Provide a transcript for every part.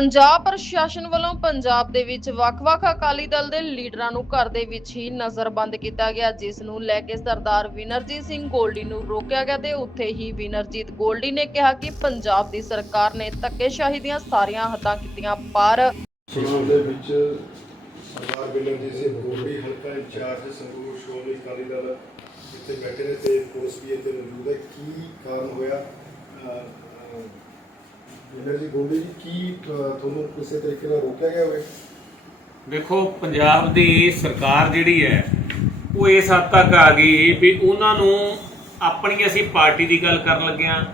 ਪੰਜਾਬ ਪ੍ਰਸ਼ਾਸਨ ਵੱਲੋਂ ਪੰਜਾਬ ਦੇ ਵਿੱਚ ਵੱਖ-ਵੱਖ ਅਕਾਲੀ ਦਲ ਦੇ ਲੀਡਰਾਂ ਨੂੰ ਘਰ ਦੇ ਵਿੱਚ ਹੀ ਨਜ਼ਰਬੰਦ ਕੀਤਾ ਗਿਆ, ਜਿਸ ਨੂੰ ਲੈ ਕੇ ਸਰਦਾਰ ਵਿਨਰਜੀਤ ਸਿੰਘ ਗੋਲਡੀ ਨੂੰ ਰੋਕਿਆ ਗਿਆ ਤੇ ਉੱਥੇ ਹੀ ਵਿਨਰਜੀਤ ਗੋਲਡੀ ਨੇ ਕਿਹਾ ਕਿ ਪੰਜਾਬ ਦੀ ਸਰਕਾਰ ਨੇ ਧੱਕੇਸ਼ਾਹੀ ਦੀਆਂ ਸਾਰੀਆਂ ਹੱਦਾਂ ਕੀਤੀਆਂ ਪਰ। ਸਮਾਜ ਦੇ ਵਿੱਚ ਸਰਦਾਰ ਬਿਲਨਜੀਤ ਸਿੰਘ ਗੋਲਡੀ ਹਲਕਾ ਇੰਚਾਰਜ ਸੰਗਰੂਰ ਸ਼੍ਰੋਮਣੀ ਅਕਾਲੀ ਦਲ ਇੱਥੇ ਬੈਠੇ ਨੇ ਤੇ ਪੁਲਿਸ ਵੀ ਇੱਥੇ ਮੌਜੂਦ ਹੈ। ਕੀ ਕਾਰਨ ਹੋਇਆ? ਬਿਲਨਜੀ ਗੋਲਡੀ ਜੀ ਕੀ ਅਹ, ਤੁਹਾਨੂੰ ਕਿਸੇ ਤਰੀਕੇ ਨਾਲ ਰੋਕਿਆ ਗਿਆ ਹੋਵੇ? ਦੇਖੋ ਪੰਜਾਬ ਦੀ ਸਰਕਾਰ ਜਿਹੜੀ ਹੈ ਉਹ ਇਸ ਹੱਦ ਤੱਕ ਆ ਗਈ ਵੀ ਉਹਨਾਂ ਨੂੰ ਆਪਣੀ ਅਸੀਂ ਪਾਰਟੀ ਦੀ ਗੱਲ ਕਰਨ ਲੱਗਿਆ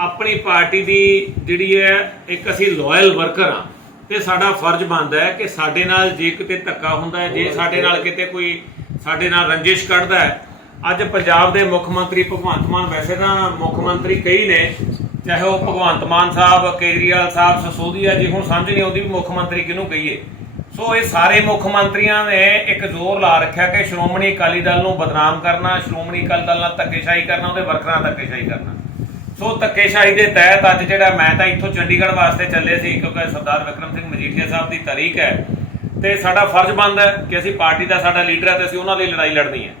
ਆਪਣੀ ਪਾਰਟੀ ਦੀ ਜਿਹੜੀ ਹੈ ਇੱਕ ਅਸੀਂ ਲਾਇਲ ਵਰਕਰ ਆ ਤੇ ਸਾਡਾ ਫਰਜ਼ ਬਣਦਾ ਹੈ ਕਿ ਸਾਡੇ ਨਾਲ ਜੇ ਕਿਤੇ ਧੱਕਾ ਹੁੰਦਾ ਹੈ ਜੇ ਸਾਡੇ ਨਾਲ ਕਿਤੇ ਕੋਈ ਸਾਡੇ ਨਾਲ ਰੰਜਿਸ਼ ਕੱਢਦਾ ਹੈ। ਅੱਜ ਪੰਜਾਬ ਦੇ ਮੁੱਖ ਮੰਤਰੀ ਭਗਵੰਤ ਮਾਨ ਵੈਸੇ ਤਾਂ ਮੁੱਖ ਮੰਤਰੀ ਕਈ ਨੇ ਚਾਹੇ ਉਹ ਭਗਵੰਤ ਮਾਨ ਸਾਹਿਬ, ਕੇਜਰੀਵਾਲ ਸਾਹਿਬ, ਸਸੋਦੀਆ ਜੀ, ਹੁਣ ਸਮਝ ਨਹੀਂ ਆਉਂਦੀ ਵੀ ਮੁੱਖ ਮੰਤਰੀ ਕਿਹਨੂੰ ਕਹੀਏ। ਸੋ ਇਹ ਸਾਰੇ ਮੁੱਖ ਮੰਤਰੀਆਂ ਨੇ ਇੱਕ ਜ਼ੋਰ ਲਾ ਰੱਖਿਆ ਕਿ ਸ਼੍ਰੋਮਣੀ ਅਕਾਲੀ ਦਲ ਨੂੰ ਬਦਨਾਮ ਕਰਨਾ, ਸ਼੍ਰੋਮਣੀ ਅਕਾਲੀ ਦਲ ਨਾਲ ਧੱਕੇਸ਼ਾਹੀ ਕਰਨਾ, ਉਹਦੇ ਵਰਕਰਾਂ ਨਾਲ ਧੱਕੇਸ਼ਾਹੀ ਕਰਨਾ। ਸੋ ਧੱਕੇਸ਼ਾਹੀ ਦੇ ਤਹਿਤ ਅੱਜ ਜਿਹੜਾ ਮੈਂ ਤਾਂ ਇੱਥੋਂ ਚੰਡੀਗੜ੍ਹ ਵਾਸਤੇ ਚੱਲੇ ਸੀ, ਕਿਉਂਕਿ ਸਰਦਾਰ ਵਿਕਰਮ ਸਿੰਘ ਮਜੀਠੀਆ ਸਾਹਿਬ ਦੀ ਤਾਰੀਖ ਹੈ। ਤੇ ਸਾਡਾ ਫਰਜ਼ ਬਣਦਾ ਕਿ ਅਸੀਂ ਪਾਰਟੀ ਦਾ ਸਾਡਾ ਲੀਡਰ ਹੈ ਤੇ ਅਸੀਂ ਉਹਨਾਂ ਲਈ ਲੜਾਈ ਲੜਨੀ ਹੈ।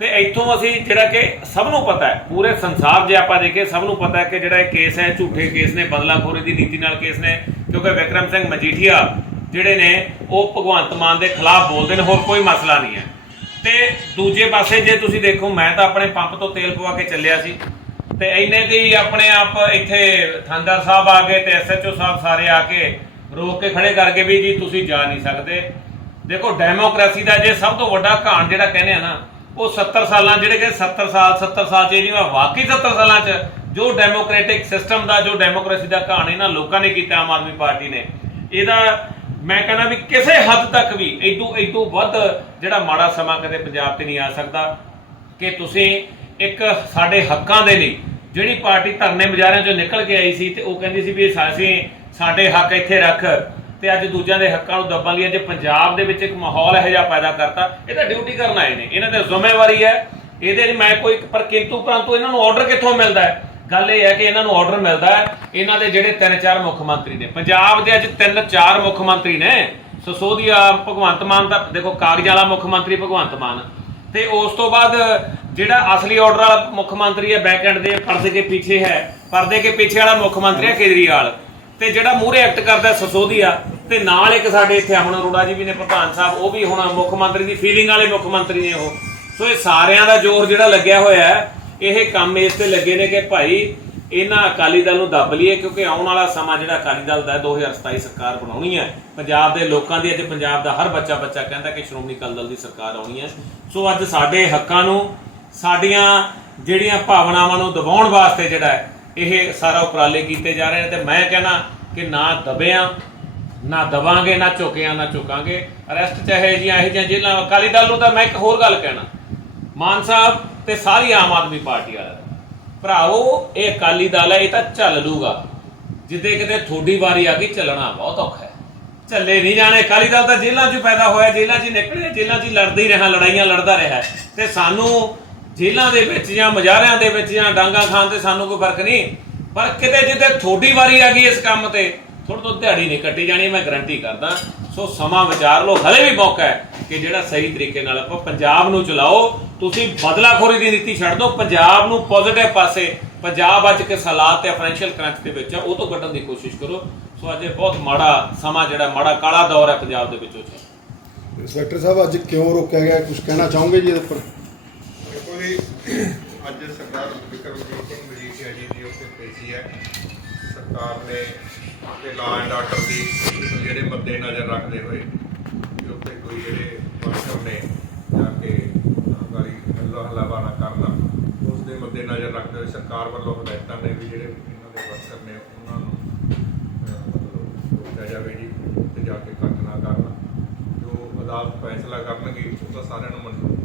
ਤੇ ਇੱਥੋਂ ਅਸੀਂ ਜਿਹੜਾ ਕਿ ਸਭ ਨੂੰ ਪਤਾ ਹੈ, ਪੂਰੇ ਸੰਸਾਰ ਜੇ ਆਪਾਂ ਦੇਖੇ ਸਭ ਨੂੰ ਪਤਾ ਹੈ ਕਿ ਜਿਹੜਾ ਇਹ ਕੇਸ ਹੈ, ਝੂਠੇ ਕੇਸ ਨੇ, ਬਦਲਾਖੋਰੀ ਦੀ ਨੀਤੀ ਨਾਲ ਕੇਸ ਨੇ, ਕਿਉਂਕਿ ਵਿਕਰਮ ਸਿੰਘ ਮਜੀਠੀਆ ਜਿਹੜੇ ਨੇ, ਉਹ ਭਗਵੰਤ ਮਾਨ ਦੇ ਖਿਲਾਫ ਬੋਲਦੇ ਨੇ, ਹੋਰ ਕੋਈ ਮਸਲਾ ਨਹੀਂ ਹੈ। ਤੇ ਦੂਜੇ ਪਾਸੇ ਜੇ ਤੁਸੀਂ ਦੇਖੋ, ਮੈਂ ਤਾਂ ਆਪਣੇ ਪੰਪ ਤੋਂ ਤੇਲ ਪਵਾ ਕੇ ਚੱਲਿਆ ਸੀ, ਤੇ ਇੰਨੇ ਦੀ ਆਪਣੇ ਆਪ ਇੱਥੇ ਥਾਂਦਰ ਸਾਹਿਬ ਆ ਗਏ ਤੇ ਐਸਐਚਓ ਸਾਹਿਬ ਸਾਰੇ ਆ ਕੇ ਰੋਕ ਕੇ ਖੜੇ ਕਰਕੇ ਵੀ ਜੀ ਤੁਸੀਂ ਜਾ ਨਹੀਂ ਸਕਦੇ। ਦੇਖੋ, ਡੈਮੋਕ੍ਰੇਸੀ ਦਾ ਜੇ ਸਭ ਤੋਂ ਵੱਡਾ ਘਾਣ ਜਿਹੜਾ ਕਹਿੰਦੇ ਆ ਨਾ ਉਹ 70 ਸਾਲਾਂ, ਜਿਹੜੇ ਕਿ 70 ਸਾਲ 70 ਸਾਲ ਚ ਇਹ ਨਹੀਂ ਵਾਕਈ 70 ਸਾਲਾਂ ਚ ਜੋ ਡੈਮੋਕ੍ਰੈਟਿਕ ਸਿਸਟਮ ਦਾ, ਜੋ ਡੈਮੋਕ੍ਰੇਸੀ ਦਾ ਘਾਣ ਇਹਨਾਂ ਲੋਕਾਂ ਨੇ ਕੀਤਾ, ਆਮ ਆਦਮੀ ਪਾਰਟੀ ਨੇ, ਇਹਦਾ ਮੈਂ ਕਹਿੰਦਾ ਵੀ ਕਿਸੇ ਹੱਦ ਤੱਕ ਵੀ ਇਦੋਂ ਇਦੋਂ ਵੱਧ ਜਿਹੜਾ ਮਾੜਾ ਸਮਾਂ ਕਦੇ ਪੰਜਾਬ ਤੇ ਨਹੀਂ ਆ ਸਕਦਾ ਕਿ ਤੁਸੀਂ ਇੱਕ ਸਾਡੇ ਹੱਕਾਂ ਦੇ ਲਈ ਜਿਹੜੀ ਪਾਰਟੀ ਧਰਨੇ ਮੁਜ਼ਾਹਰਿਆਂ ਚੋਂ ਨਿਕਲ ਕੇ ਆਈ ਸੀ ਤੇ ਉਹ ਕਹਿੰਦੀ ਸੀ ਵੀ ਅਸੀਂ ਸਾਡੇ ਹੱਕ ਇੱਥੇ ਰੱਖ। ਤੇ ਅੱਜ ਦੂਜਿਆਂ ਦੇ ਹੱਕਾਂ ਨੂੰ ਦੱਬਣ ਲਈ ਅੱਜ ਪੰਜਾਬ ਦੇ ਵਿੱਚ ਇੱਕ ਮਾਹੌਲ ਇਹੋ ਜਿਹਾ ਪੈਦਾ ਕਰਤਾ। ਇਹ ਤਾਂ ਡਿਊਟੀ ਕਰਨ ਆਏ ਨੇ। ਇਹਨਾਂ ਦੀ ਜ਼ਿੰਮੇਵਾਰੀ ਹੈ। ਇਹਦੇ ਲਈ ਮੈਂ ਕੋਈ ਪਰ ਕਿੰਤੂ ਪਰੰਤੂ ਇਹਨਾਂ ਨੂੰ ਆਰਡਰ ਕਿੱਥੋਂ ਮਿਲਦਾ ਹੈ? ਗੱਲ ਇਹ ਹੈ ਕਿ ਇਹਨਾਂ ਨੂੰ ਆਰਡਰ ਮਿਲਦਾ ਹੈ। ਇਹਨਾਂ ਦੇ ਜਿਹੜੇ ਤਿੰਨ ਚਾਰ ਮੁੱਖ ਮੰਤਰੀ ਨੇ। ਪੰਜਾਬ ਦੇ ਅੱਜ ਤਿੰਨ ਚਾਰ ਮੁੱਖ ਮੰਤਰੀ ਨੇ। ਸਸੋਦੀਆ, ਭਗਵੰਤ ਮਾਨ ਦਾ ਦੇਖੋ, ਕਾਗਜ਼ਾਂ ਵਾਲਾ ਮੁੱਖ ਮੰਤਰੀ ਭਗਵੰਤ ਮਾਨ। ਤੇ ਉਸ ਤੋਂ ਬਾਅਦ ਜਿਹੜਾ ਅਸਲੀ ਆਰਡਰ ਵਾਲਾ ਮੁੱਖ ਮੰਤਰੀ ਹੈ ਬੈਕਐਂਡ ਦੇ, ਪਰਦੇ ਕੇ ਪਿੱਛੇ ਹੈ। ਪਰਦੇ ਕੇ ਪਿੱਛੇ ਵਾਲਾ ਮੁੱਖ ਮੰਤਰੀ ਹੈ ਕੇਜਰੀਵਾਲ। ਤੇ ਜਿਹੜਾ ਮੂਹਰੇ ਐਕਟ ਕਰਦਾ ਸਸੋਦੀਆ। ਤੇ ਨਾਲ ਇੱਕ ਸਾਡੇ ਇੱਥੇ ਅਮਨ ਅਰੋੜਾ ਜੀ ਵੀ ਨੇ ਪ੍ਰਧਾਨ ਸਾਹਿਬ ਉਹ ਵੀ ਹੁਣ ਮੁੱਖ ਮੰਤਰੀ ਦੀ ਫੀਲਿੰਗ ਵਾਲੇ ਮੁੱਖ ਮੰਤਰੀ ਨੇ ਉਹ। ਸੋ ਇਹ ਸਾਰਿਆਂ ਦਾ ਜ਼ੋਰ ਜਿਹੜਾ ਲੱਗਿਆ ਹੋਇਆ ਹੈ ਇਹ ਕੰਮ ਇਸ ਤੇ ਲੱਗੇ ਨੇ ਕਿ ਭਾਈ ਇਹਨਾਂ ਅਕਾਲੀ ਦਲ ਨੂੰ ਦੱਬ ਲਈਏ ਕਿਉਂਕਿ ਆਉਣ ਵਾਲਾ ਸਮਾਂ ਜਿਹੜਾ ਅਕਾਲੀ ਦਲ ਦਾ ਹੈ, 2027 ਸਰਕਾਰ ਬਣਾਉਣੀ ਹੈ। ਪੰਜਾਬ ਦੇ ਲੋਕਾਂ ਦੀ ਅੱਜ ਪੰਜਾਬ ਦਾ ਹਰ ਬੱਚਾ ਬੱਚਾ ਕਹਿੰਦਾ ਕਿ ਸ਼੍ਰੋਮਣੀ ਅਕਾਲੀ ਦਲ ਦੀ ਸਰਕਾਰ ਆਉਣੀ ਹੈ। ਸੋ ਅੱਜ ਸਾਡੇ ਹੱਕਾਂ ਨੂੰ ਸਾਡੀਆਂ ਜਿਹੜੀਆਂ ਭਾਵਨਾਵਾਂ ਨੂੰ ਦਬਾਉਣ ਵਾਸਤੇ ਜਿਹੜਾ ਇਹ ਸਾਰਾ ਉਪਰਾਲੇ ਕੀਤੇ ਜਾ ਰਹੇ ਨੇ ਤੇ ਮੈਂ ਕਹਿੰਦਾ ਕਿ ਨਾ ਦਬਿਆਂ ਨਾ ਦਵਾਂਗੇ, ਨਾ ਝੁਕਿਆਂ ਨਾ ਝੁਕਾਂਗੇ। ਅਰੈਸਟ ਚਾਹੇ ਜੀਆਂ ਇਹ ਜਿਹੀਆਂ ਜੇਲਾਂ ਅਕਾਲੀ ਦਲ ਨੂੰ ਤਾਂ ਮੈਂ ਇੱਕ ਹੋਰ ਗੱਲ ਕਹਿਣਾ। ਮਾਨ ਸਾਹਿਬ ਤੇ ਸਾਰੀ ਆਮ ਆਦਮੀ ਪਾਰਟੀ ਵਾਲਾ ਭਰਾਓ ਇਹ ਅਕਾਲੀ ਦਲ ਹੈ, ਇਹ ਤਾਂ ਚੱਲ ਲੂਗਾ। ਜਿੱਦੇ ਕਿਤੇ ਥੋੜੀ ਵਾਰੀ ਆ ਗਈ, ਚੱਲਣਾ ਬਹੁਤ ਔਖਾ ਹੈ। ਚੱਲੇ ਨਹੀਂ ਜਾਣੇ। ਅਕਾਲੀ ਦਲ ਤਾਂ ਜੇਲਾਂ 'ਚ ਪੈਦਾ ਹੋਇਆ ਜੇਲਾਂ 'ਚ ਹੀ ਨਿਕਲਿਆ ਜੇਲ੍ਹਾਂ 'ਚ ਹੀ ਹੀ ਰਿਹਾ, ਲੜਾਈਆਂ ਲੜਦਾ ਰਿਹਾ। ਤੇ ਸਾਨੂੰ ਜੇਲਾਂ ਦੇ ਵਿੱਚ ਜਾਂ ਮਜ਼ਾਰਿਆਂ ਦੇ ਵਿੱਚ ਜਾਂ ਡਾਂਗਾ ਖਾਣ ਤੇ ਸਾਨੂੰ ਕੋਈ ਫ਼ਰਕ ਨਹੀਂ। ਪਰ ਕਿਤੇ ਜਿੱਦੇ ਥੋੜੀ ਵਾਰੀ ਆ ਗਈ ਇਸ ਕੰਮ ਤੇ ਥੋੜੀ ਤੋਂ ਦਿਹਾੜੀ ਨਹੀਂ ਕੱਟੀ ਜਾਣੀ ਮੈਂ ਗਰੰਟੀ ਕਰਦਾ। ਸੋ ਸਮਾਂ ਵਿਚਾਰ ਲਓ। ਹਲੇ ਵੀ ਮੌਕਾ ਹੈ ਕਿ ਜਿਹੜਾ ਸਹੀ ਤਰੀਕੇ ਨਾਲ ਆਪਾਂ ਪੰਜਾਬ ਨੂੰ ਚਲਾਓ। ਤੁਸੀਂ ਬਦਲਾਖੋਰੀ ਦੀ ਨੀਤੀ ਛੱਡ ਦਿਓ। ਪੰਜਾਬ ਨੂੰ ਪੋਜ਼ਿਟਿਵ ਪਾਸੇ ਪੰਜਾਬ ਅੱਜ ਕਿਸ ਹਾਲਾਤ ਤੇ ਫਾਈਨੈਂਸ਼ੀਅਲ ਕਰੰਚ ਦੇ ਵਿੱਚ ਆ ਉਹ ਤੋਂ ਕੱਢਣ ਦੀ ਕੋਸ਼ਿਸ਼ ਕਰੋ। ਸੋ ਅੱਜ ਇਹ ਬਹੁਤ ਮਾੜਾ ਸਮਾਂ ਜਿਹੜਾ ਮਾੜਾ ਕਾਲਾ ਦੌਰ ਹੈ ਪੰਜਾਬ ਦੇ ਵਿੱਚ। ਉਹ ਚੱਲ ਇੰਸਪੈਕਟਰ ਸਾਹਿਬ ਅੱਜ ਕਿਉਂ ਰੋਕਿਆ ਗਿਆ? ਕੁਝ ਕਹਿਣਾ ਚਾਹੋਗੇ ਜੀ ਇਹਦੇ ਉੱਪਰ? ਦੇਖੋ ਜੀ ਅੱਜ ਸਰਦਾਰ ਵਿਕਰਮਜੀਤ ਸਿੰਘ ਮਜੀਠੀਆ ਜੀ ਦੀ ਉੱਤੇ ਪੇਸ਼ੀ ਹੈ। ਸਰਕਾਰ ਨੇ ਤੇ ਲਾ ਐਂਡ ਆਰਡਰ ਦੀ ਜਿਹੜੇ ਮੱਦੇ ਨਜ਼ਰ ਰੱਖਦੇ ਹੋਏ ਕਿ ਉੱਤੇ ਕੋਈ ਜਿਹੜੇ ਵਰਕਰ ਨੇ ਜਾ ਕੇ ਗਾਲੀ ਹੱਲਾ ਹਲਾਵਾ ਨਾ ਕਰਨਾ ਉਸ ਦੇ ਮੱਦੇ ਨਜ਼ਰ ਰੱਖਦੇ ਹੋਏ ਸਰਕਾਰ ਵੱਲੋਂ ਹਦਾਇਤਾਂ ਨੇ ਵੀ ਜਿਹੜੇ ਇਹਨਾਂ ਦੇ ਵਰਕਰ ਨੇ ਉਹਨਾਂ ਨੂੰ ਅਹ, ਰੋਕਿਆ ਜਾਵੇ ਜੀ ਤੇ ਜਾ ਕੇ ਕੱਟ ਨਾ ਕਰਨਾ। ਜੋ ਅਦਾਲਤ ਫੈਸਲਾ ਕਰਨਗੇ ਉਹ ਤਾਂ ਸਾਰਿਆਂ ਨੂੰ ਮਨਜ਼ੂਰ